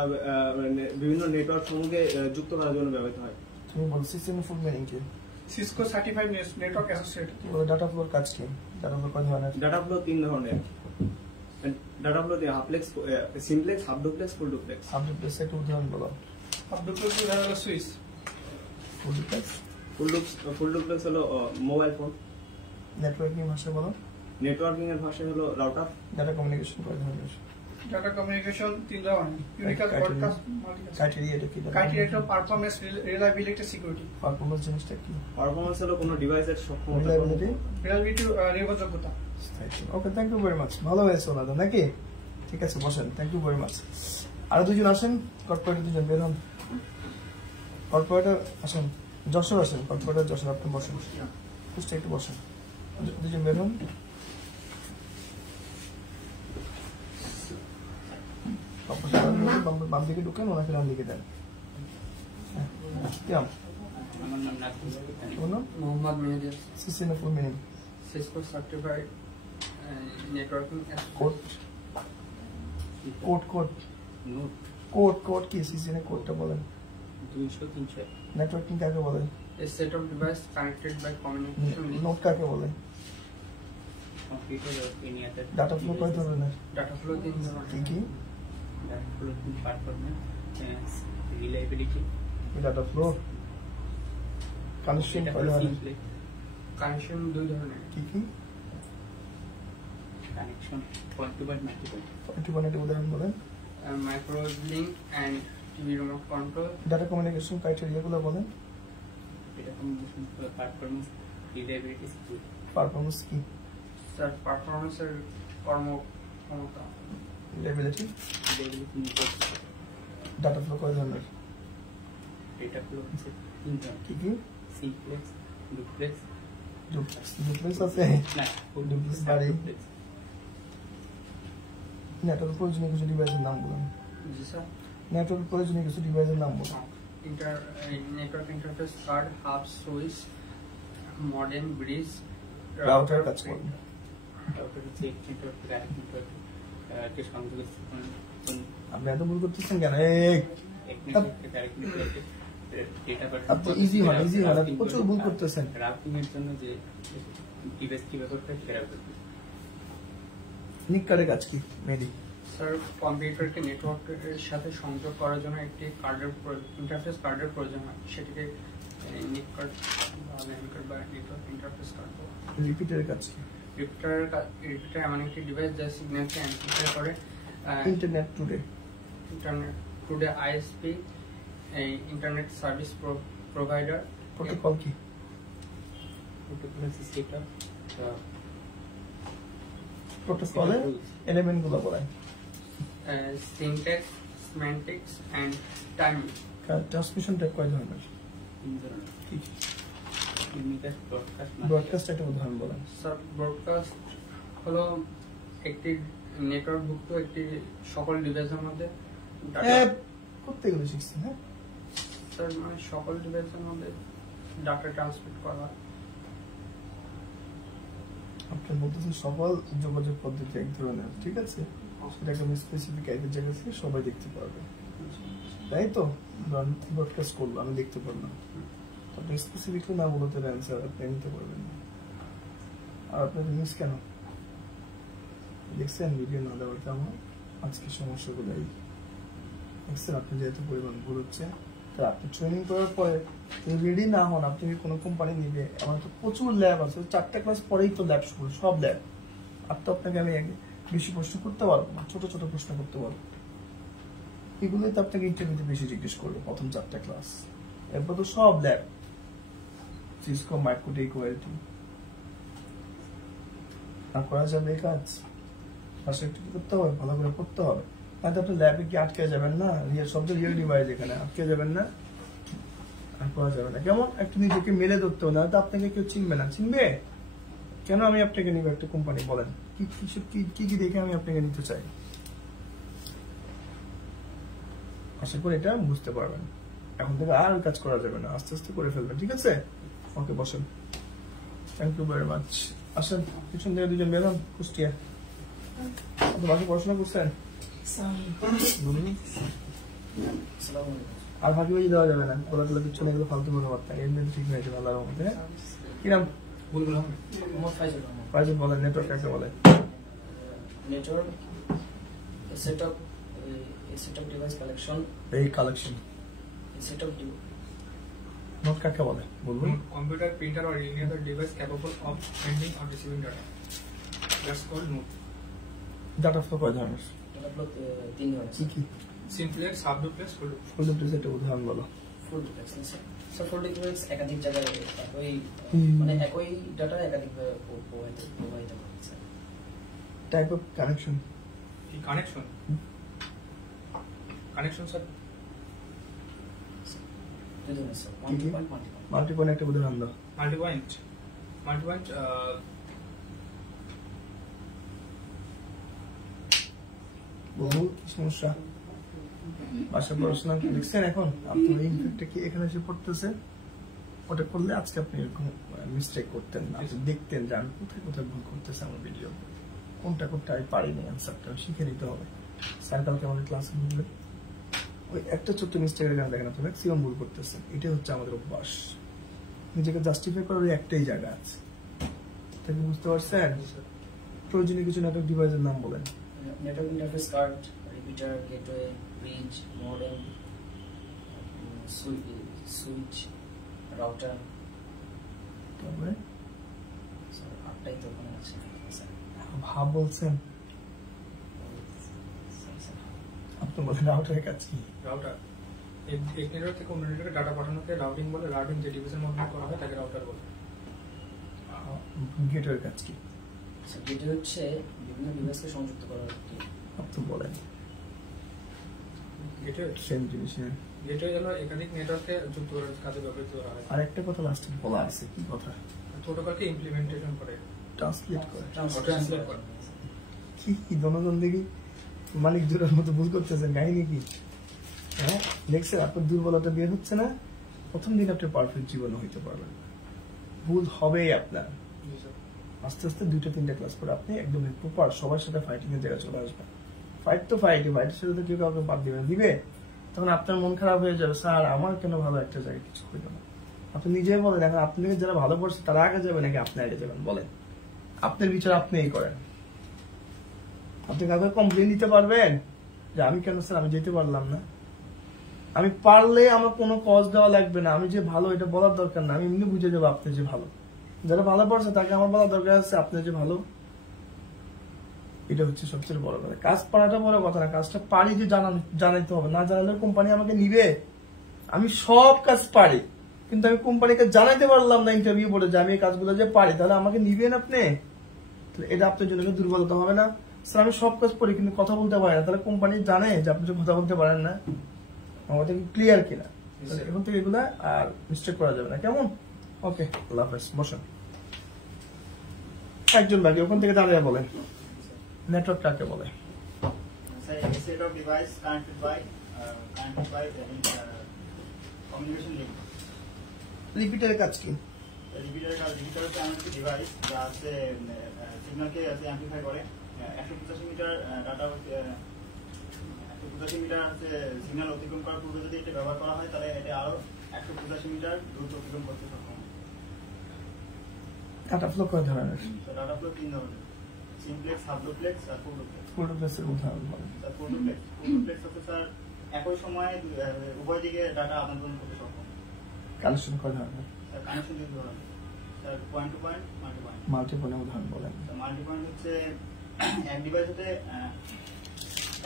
বিভিন্ন নেটওয়ার্ক সমূহকে যুক্ত করার জন্য ব্যবহৃত হয়। তুমি বলো সিস্টেম ফুল মিনিং কি? Cisco certified network associate. Data floor কাজ কি? ডাটা ফ্লো কয় ধরনের? ডাটা ফ্লো 3 ধরনের। ডাটা ফ্লো হাফপ্লেক্স, simplex, half duplex, full duplex. Half duplex একটু উদাহরণ বলো। হাফ ডুপ্লেক্স হলো switch. Full duplex? Full duplex হলো মোবাইল ফোন। নেটওয়ার্কিং ভাষা বলো। নেটওয়ার্কিং এর ভাষা হলো রাউটার। ডাটা কমিউনিকেশন কয় ধরনের? ডাটা কমিউনিকেশন 3 ধরনের, ইউনিকাস্ট, ব্রডকাস্ট, মাল্টিকাস্ট। ক্রাইটেরিয়াটা কি? Criteria performance, reliability, security. Performance জিনিসটা কি? পারফরম্যান্স হলো কোনো ডিভাইসের সক্ষমতা। রিলায়েবিলিটি নির্ভরযোগ্যতা। Okay, thank you very much. ভালো হয়েছে ওনাদের নাকি? ঠিক আছে, বসেন। Thank you very much. আরো দুজন আসেন, কর্পোরেটর দুজন বের হন। কর্পোরেটর আসেন। যশোর আসেন, কক্সবাজার যশোর, আপনি বসেন, কুষ্টিয়া একটু বসেন, দুজন বেরোন। বাম দিকে ঢুকেন, ওনাকে ডান দিকে দেন। কেমন আমার নাম Nafis. Mohammad Mehedi CCN full meaning Cisco certified networking code code code note code code কি সিসিএন কোডটা বলেন। 200-300 নেটওয়ার্কিং কাকে বলে? A set of device connected by communication links. Note কাকে বলে? Computer or any other data flow কয় ধরনের? Data flow তিন ধরনের। কি কি? data flow performance, reliability, data flow connection data কয় flow ধরনের? simplex, Connection দুই ধরনের। কি কি? connection point to point, multi-point, একটু বানাতে উদাহরণ বলেন। Micro link and TV remote control. Data communication criteria গুলো বলেন। data communication, performance, reliability, security. Performance কি? Sir, performance এর কর্মক্ষমতা। Reliability. reliability network, data flow কয় ধরনের? data flow হচ্ছে তিন ধরনের, কি কি? simplex, duplex, ডুপ্লেক্স আছে, না Duplex গাড়ি। duplex, নেটওয়ার্ক প্রয়োজনীয় কিছু ডিভাইসের নাম বলেন। জি স্যার। নেটওয়ার্ক প্রয়োজনীয় কিছু ডিভাইসের নাম বলেন। Network interface card, hub, switch, modem, bridge, router কাজ করেন। router হচ্ছে network, direct network, কে সংযোগের আপনি এত ভুল করতেছেন কেন? আপনি ইজি হন, ইজি হন, আপনি প্রচুর ভুল করতেছেন। রাউটিং এর জন্য যে ডিভাইস কি ব্যবহার করে সেটা নিক কার্ডের কাজ কি? মেডি স্যার, কম্পিউটারকে নেটওয়ার্কের সাথে সংযোগ করার জন্য একটি কার্ডের ইন্টারফেস কার্ডের প্রয়োজন হয়, সেটিকে নিক কার্ড বা নেটওয়ার্ক ইন্টারফেস কার্ড। রিপিটারের কাজ কি? রিপিটার এমন একটি ডিভাইস যা সিগন্যালকে অ্যাম্প্লিফাই করে internet today internet today ISP internet service provider. Protocol কি? প্রোটোকল সিস্টেম প্রোটোকলের এলিমেন্ট গুলো বলেন। Syntax, semantics and timing. Transmission type কয় ধরনের? তিন ধরনের, কি কি? ইউনিকাস্ট, ব্রডকাস্ট, ব্রডকাস্ট একটা উদাহরণ বলেন। স্যার, ব্রডকাস্ট হলো একটি নেটওয়ার্কভুক্ত একটি সকল ডিভাইসের মধ্যে করতে গেলে শিখছেন। হ্যাঁ স্যার, মানে সকল ডিভাইসের মধ্যে ডাটা ট্রান্সমিট করা। আপনি বলতেছেন সকল যোগাযোগ পদ্ধতি এক ধরনের, ঠিক আছে, সেটা একদম স্পেসিফিক এক জায়গা থেকে সবাই দেখতে পারবে, তাই তো? ব্রডকাস্ট করলো, আমি দেখতে পারলাম, আপনি স্পেসিফিকলি না বলতে অ্যান্সার আপনি নিতে পারবেন না। আর আপনার মিস কেন দেখছেন ভিডিও না দেওয়ার কারণে আজকে সমস্যাগুলো এই দেখছেন। আপনি যেহেতু পরিমাণ ভুল হচ্ছে, তা আপনি ট্রেনিং করার পরে রেডি না হন, আপনি কোনো কোম্পানি নিবে, আমার তো প্রচুর ল্যাব আছে, 4টা ক্লাস পরেই তো ল্যাব শুরু, সব ল্যাব। আর তো আপনাকে আমি বেশি প্রশ্ন করতে পারবো না, ছোট ছোট প্রশ্ন করতে পারবো, এগুলোই তো আপনাকে ইন্টারভিউতে বেশি জিজ্ঞেস করবে প্রথম 4টা ক্লাস। এরপর তো সব ল্যাব, সিসকো, মাইক্রো, টেকওয়ালিটি। আর করা যাবে এই কাজ, পাশে একটু করতে হবে, ভালো করে পড়তে হবে, তাহলে আপনি ল্যাবে কি আটকে যাবেন না? রিয়েল শব্দ রিয়েল ডিভাইস, এখানে আটকে যাবেন না, আর করা যাবে না। কেমন একটু নিজেকে মেলে ধরতে হবে, না তো আপনাকে কেউ চিনবে না। চিনবে কেন? আমি আপনাকে নিব একটা কোম্পানি, বলেন কি কি দেখে আমি আপনাকে নিতে চাই? আশা করি এটা বুঝতে পারবেন। এখন থেকে আর কাজ করা যাবে না, আস্তে আস্তে করে ফেলবেন, ঠিক আছে? ওকে, বসেন। Thank you very much. আসেন, পিছন থেকে দুজন বেরোন। কুষ্টিয়া আপনি বাকি পড়াশোনা করছেন? আর ফাঁকি বাজি দেওয়া যাবে না, ওরা গুলো কিছু না, এগুলো ফালতু কথাবার্তা। এমনি ঠিক হয়েছে আল্লাহর রহমতে। কিরাম ফাইজুল বলেন, নেটওয়ার্ক কাকে বলে? Network, a set of device collection, এই collection. a set of note কাকে বলে বলুন? Computer, printer or any other device capable of sending or receiving data. That's called node. Data flow কয় ধরনের? data flow, তিন ধরনের কি কি? Simplex, subduplex, full duplex. Full duplex একটা উদাহরণ বলো। Full duplex. Sir, full duplex একাধিক জায়গায় একই মানে একই ডাটা একাধিক প্রবাহিত করে sir. Type of connection. The connection. Connection, sir. দুই ধরনের স্যার, কি পয়েন্ট কি? To point, multi point. Multi point একটা উদাহরণ দাও। মাল্টি পয়েন্ট বহু সমস্যা, বাসা পড়াশোনা দেখছেন এখন আপনার ইনফেক্টটা কি এখানে এসে পড়তেছে, ওটা করলে আজকে আপনি এরকম মিস্টেক করতেন না, আপনি দেখতেন যে আমি কোথায় কোথায় ভুল করতেছে আমার ভিডিও, কোনটা কোনটা আমি পারিনি, অ্যান্সারটা শিখে নিতে হবে। স্যার কালকে আমাদের ক্লাসে বুঝলে ওই একটা ছোট্ট মিস্টেকের কারণে দেখেন আপনি ম্যাক্সিমাম ভুল করতেছেন। এটা হচ্ছে আমাদের অভ্যাস, নিজেকে জাস্টিফাই করার ওই একটাই জায়গা আছে। তাকে বুঝতে পারছেন? প্রয়োজনীয় কিছু নেটওয়ার্ক ডিভাইসের নাম বলেন। Network interface card, repeater, gateway, bridge, modem, switch, router. তারপরে আটটাই তো ওখানে আছে স্যার। ভাব বলছেন আপনি বলেন রাউটারের কাজ কি? রাউটার এক নেটওয়ার্ক থেকে অন্য নেটওয়ার্কে ডাটা পাঠানোকে রাউটিং বলে। রাউটিং যে ডিভাইসের মাধ্যমে করা হয় তাকে রাউটার বলে। গেটওয়ের কাজ কি? গেটওয়ে হচ্ছে বিভিন্ন ডিভাইসকে সংযুক্ত করার একটি। আপনি বলেন। গেটওয়ে সেম জিনিস। গেটওয়ে হলো একাধিক নেটওয়ার্ককে যুক্ত করার কাজে ব্যবহৃত করা হয়। আর একটা কথা লাস্টে বলা আছে, কি কথা? প্রোটোকলকে ইমপ্লিমেন্টেশন করে, ট্রান্সলেট করে। ট্রান্সলেট করে। কি দনজন দেখি মালিক জোরের মতো ভুল করতেছেন, কাহিনী কি? হ্যাঁ দেখছেন আপনার দুর্বলতা বের হচ্ছে না, প্রথম দিন আপনি পারফেক্ট জীবনে হইতে পারবেন, ভুল হবেই আপনার। আস্তে আস্তে 2-3টা ক্লাস করে আপনি একদম প্রপার সবার সাথে ফাইটিং এর জায়গায় চলে আসবেন। ফাইট তো ফাইটের সাথে তো কেউ কাউকে বাদ দিবে, তখন আপনার মন খারাপ হয়ে যাবে, স্যার আমার কেন ভালো একটা জায়গায় কিছু হইল না। আপনি নিজেই বলেন, এখন আপনাকে যারা ভালো পড়ছে তারা আগে যাবে নাকি আপনি আগে যাবেন? বলেন, আপনার বিচার আপনিই করেন। আপনি কাউকে কমপ্লেন দিতে পারবেন যে আমি কেন স্যার আমি যেতে পারলাম না? আমি পারলে আমার কোনো কজ দেওয়া লাগবে না, আমি যে ভালো এটা বলার দরকার না, আমি এমনি বুঝে যাবো আপনি যে ভালো। যারা ভালো পড়ছে তাকে আমার বলার দরকার আছে আপনি যে ভালো। এটা হচ্ছে সবচেয়ে বড় কথা। কাজ পারাটা বড় কথা না, কাজটা পারি যে জানাইতে হবে, না জানালে কোম্পানি আমাকে নিবে। আমি সব কাজ পারি কিন্তু আমি কোম্পানিকে জানাইতে পারলাম না ইন্টারভিউ বলে যে আমি এই কাজগুলো যে পারি, তাহলে আমাকে নিবেন আপনি? এটা আপনার জন্য দুর্বলতা হবে না? স্যার আমি সব কাজ পারি কিন্তু কথা বলতে পারি না, তাহলে কোম্পানি জানে যে আপনি কথা বলতে পারেন না? আমাদের ক্লিয়ার কিনা? এখন থেকে এগুলা আর মিস্টেক করা যাবে না, কেমন? ওকে, আল্লাহ হাফেজ। বসেন একজন বাকি, ওখান থেকে দাঁড়িয়ে বলেন নেটওয়ার্ক কাকে বলে? Set of device connected by communication link. রিপিটারের কাজ কি? রিপিটার হচ্ছে এমন একটি ডিভাইস যা হচ্ছে সিগন্যালকে অ্যাম্পলিফাই করে। 185 মিটার ডাটা 185 মিটার হচ্ছে সিগন্যাল অতিক্রম করার পূর্বে যদি এটা ব্যবহার করা হয় তাহলে এটা আরো 185 মিটার দূরত্ব অতিক্রম করতে সক্ষম। ডাটা ফ্লো কয় ধরনের? ডাটা ফ্লো 3 ধরনের, সিমপ্লেক্স, হাফডুপ্লেক্স আর ফুলডুপ্লেক্স। ফুলডুপ্লেক্সের উদাহরণ বলেন। স্যার ফুলডুপ্লেক্স হচ্ছে স্যার একই সময়ে উভয় দিকে ডাটা আদান প্রদান করতে সক্ষম। কানেকশন কয় ধরনের? স্যার কানেকশন 2 ধরনের, sir point to point, multi point. Multi পয়েন্টের উদাহরণ বলেন। মাল্টি পয়েন্ট হচ্ছে এক ডিভাইস হতে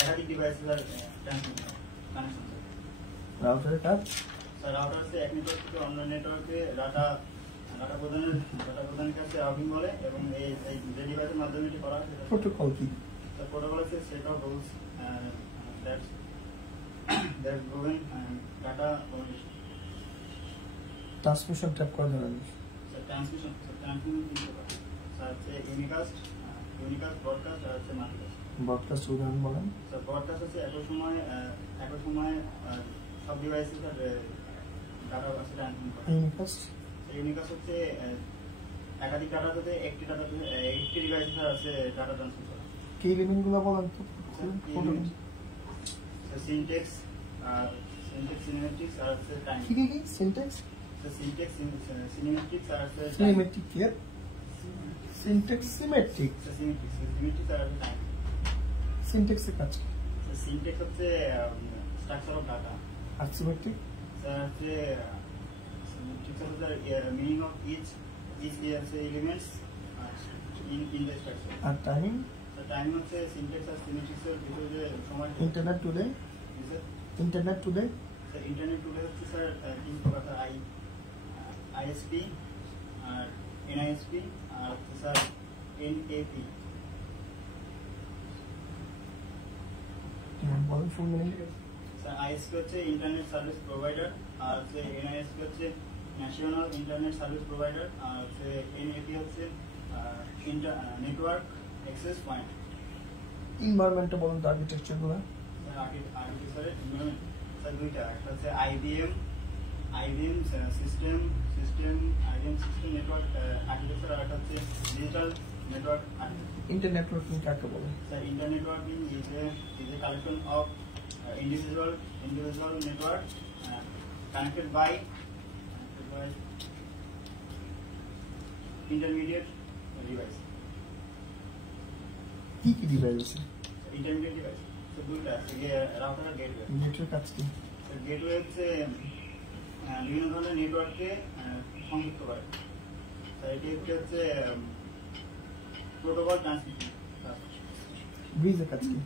একাধিক ডিভাইস ট্রান্সমিট কানেকশন। রাউটারের কাজ? স্যার রাউটার হচ্ছে এক নেটওয়ার্ক থেকে অন্য নেটওয়ার্কে ডাটা প্রদানের কাছে রাউটিং বলে, এবং এই যে ডিভাইসের মাধ্যমে এটি করা হয় প্রোটোকল কি? স্যার প্রোটোকল হচ্ছে set of rules that govern data communication. Transmission type কয় ধরনের? স্যার ট্রান্সমিশন 3 প্রকার, স্যার হচ্ছে ইউনিকাস্ট, ব্রডকাস্ট আর হচ্ছে মাল্টিকাস্ট। ব্রডকাস্ট উদাহরণ বলেন। স্যার ব্রডকাস্ট হচ্ছে একই সময় সব ডিভাইসে স্যার ডাটা আছে ট্রান্সমিট করে। ইউনিকাস্ট হচ্ছে একাধিক ডাটা থেকে একটি ডিভাইসে স্যার আছে ডাটা ট্রান্সমিট করে। কি এলিমেন্টগুলো বলেন তো? সিনট্যাক্স আর সিনেমেটিক্স আর হচ্ছে টাইম। কি সিনট্যাক্স? সিনট্যাক্স সিনেমেটিক্স আর হচ্ছে সিনেমেটিক কি? Syntax symmetric. সিনেমেটিক্স আর হচ্ছে টাইম। সিনট্যাক্সের কাজ কি? সিনট্যাক্স হচ্ছে স্ট্রাকচার অফ ডাটা। আর সিমেট্রিক? স্যার হচ্ছে meaning of each elements in the structure. আর টাইমিং? টাইমিং হচ্ছে সিনট্যাক্স আর সিমেট্রিক্সের ভিতরে যে সময়। Internet today? ইন্টারনেট টুডে হচ্ছে স্যার 3 প্রকার, আইএসপি আর এনআইএসপি আর হচ্ছে স্যার এনএপি। বলেন ফুল মিনিং। স্যার আইএসপি হচ্ছে ইন্টারনেট সার্ভিস প্রোভাইডার আর হচ্ছে এনআইএসপি হচ্ছে ন্যাশনাল ইন্টারনেট সার্ভিস প্রোভাইডার, আর হচ্ছে এনএপি হচ্ছে নেটওয়ার্ক অ্যাক্সেস পয়েন্ট। এনভায়রনমেন্টটা বলুন তো আর্কিটেকচার গুলো। আর্কিটেকচারের এনভায়রনমেন্ট স্যার দুইটা, একটা হচ্ছে আইবিএম সিস্টেম নেটওয়ার্ক আর্কিটেকচার, আর একটা হচ্ছে digital network architecture. Inter networking কাকে বলে? Sir inter networking is a collection of individual network connected by intermediate device. কি কি ডিভাইস আছে? Intermediate device তো দুইটা আছে, রাউটার আর গেটওয়ে। নেটওয়ার্ক কাজ কি? গেটওয়ে হচ্ছে বিভিন্ন ধরনের নেটওয়ার্ককে সংযুক্ত করে। এটি হচ্ছে প্রোটোকল ট্রান্সমিশন। ব্রিজের কাজ কি?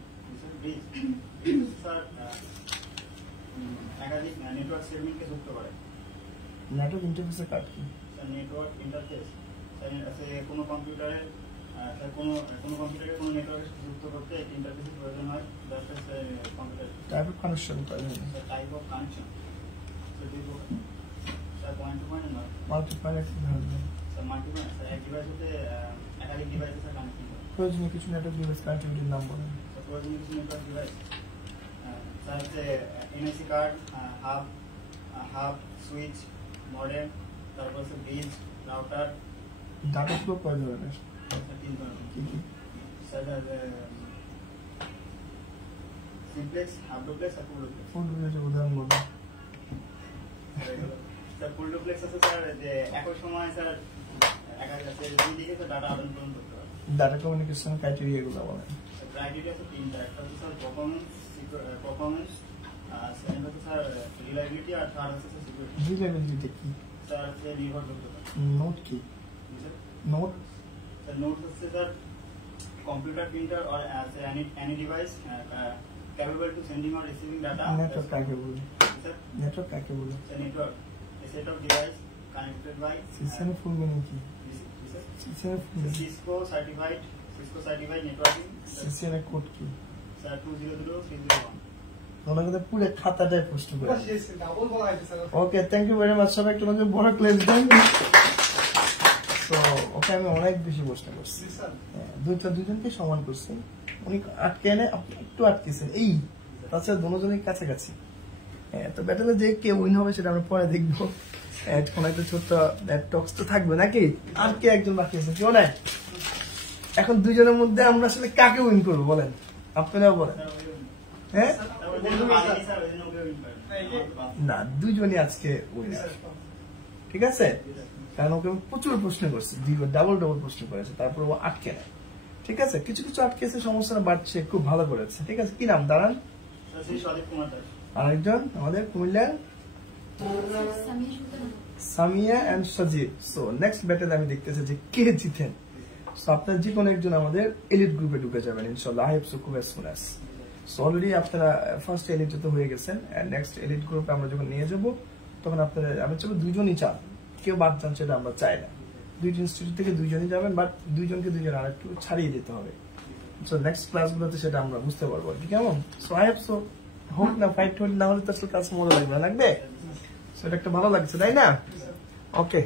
স্যার একাধিক নেটওয়ার্ক সেগমেন্টকে যুক্ত করে। নেটওয়ার্ক ইন্টারফেসের কাজ কি? স্যার নেটওয়ার্ক ইন্টারফেস আছে কোনো কম্পিউটারে কোনো নেটওয়ার্কে যুক্ত করতে একটি ইন্টারফেসের প্রয়োজন হয়। Computer type of connection type of connection sir point to point নয়, multi point sir multi point. Sir এক ডিভাইস হতে একাধিক ডিভাইসে স্যার কানেক্টিং করে। প্রয়োজনীয় কিছু নেটওয়ার্ক ডিভাইস কানেক্টিভিটির নাম বলেন। প্রয়োজনীয় কিছু নেটওয়ার্ক ডিভাইস স্যার হচ্ছে NIC card, hub, switch, modem, তারপর হচ্ছে ব্রিজ, রাউটার। ডাটা ফ্লো কয় ধরনের? তিন ধরনের। কি কি? স্যার সিমপ্লেক্স, হাফ ডুপ্লেক্স আর ফুল ডুপ্লেক্স। ফুল ডুপ্লেক্সের উদাহরণ বলুন। স্যার ফুল ডুপ্লেক্স আছে স্যার যে একই সময় স্যার দুই দিকে স্যার ডাটা আদান প্রদান করতে পারে। ডাটা কমিউনিকেশন ক্রাইটেরিয়া গুলো বলেন। ক্রাইটেরিয়া হচ্ছে তিনটা, একটা হচ্ছে স্যার পারফরমেন্স, সেকেন্ড হচ্ছে স্যার রিলায়েবিলিটি, আর থার্ড হচ্ছে স্যার সিকিউরিটি। রিলায়েবিলিটি কি? স্যার হচ্ছে নির্ভরযোগ্যতা। নোট কি? নোট নোট হচ্ছে sir computer, printer or any device capable to sending or receiving data. Network কাকে বলে? Sir, নেটওয়ার্ক কাকে বলে? the network, a set of device connected by সিসিএনের ফুল মিনিং কি? সিসিএনের full meaning Cisco certified networking. সিসিএনের কোড কি? Sir 200301. ওনাকে পুরো খাতাটাই প্রশ্ন করে। ডাবল বলা হয়েছে sir. Okay, thank you very much. সবাই একটু আমাকে বড় ক্লাস দেন। তো ওকে আমি অনেক বেশি প্রশ্ন করছি, দুজনকে সমান করছি। উনি আটকে এনে আপনি একটু আটকেছেন, এই তাছাড়া দুজনের কাছাকাছি। তো ব্যাটেলে যে কে উইন হবে সেটা আমরা পরে দেখবো। এখন একটা ছোট্ট টক্স তো থাকবে নাকি? আর কে একজন বাকি আছে কেউ নাই? এখন দুজনের মধ্যে আমরা আসলে কাকে উইন করবো বলেন, আপনারা বলেন। হ্যাঁ না, দুজনই আজকে উইনার, ঠিক আছে? কারণ ওকে প্রচুর প্রশ্ন করছে, ডাবল প্রশ্ন করেছে, তারপর ও আটকে নেয়। ঠিক আছে, কিছু কিছু আটকেছে, সমস্যা বাড়ছে, খুব ভালো করেছে। ঠিক আছে, কি নাম দাঁড়ান? আরেকজন আমাদের কুমিল্লার Samia and Sajid. So next battle আমি দেখতেছি যে কে জিতেন। সো আপনার যে কোনো একজন আমাদের এলিট গ্রুপে ঢুকে যাবেন ইনশাআল্লাহ। আই হোপ সো খুব সুন অ্যাজ। সো অলরেডি আপনারা ফার্স্ট এলিটে তো হয়ে গেছেন, এন্ড নেক্সট এলিট গ্রুপে আমরা যখন নিয়ে যাব তখন আপনারা, আমি চাইবো দুজনই চান, কেউ বাদ যান সেটা আমরা চাই না। দুইটা ইনস্টিটিউট থেকে দুইজনই যাবেন, বাট দুইজনকে দুইজন আর একটু ছাড়িয়ে দিতে হবে। সো নেক্সট ক্লাসগুলোতে সেটা আমরা বুঝতে পারবো, কেমন? সো আই হোপ সো হোক না, ফাইট হোক না হলে তো আসলে কাজ মজা লাগবে, সো এটা একটা ভালো লাগছে, তাই না? ওকে।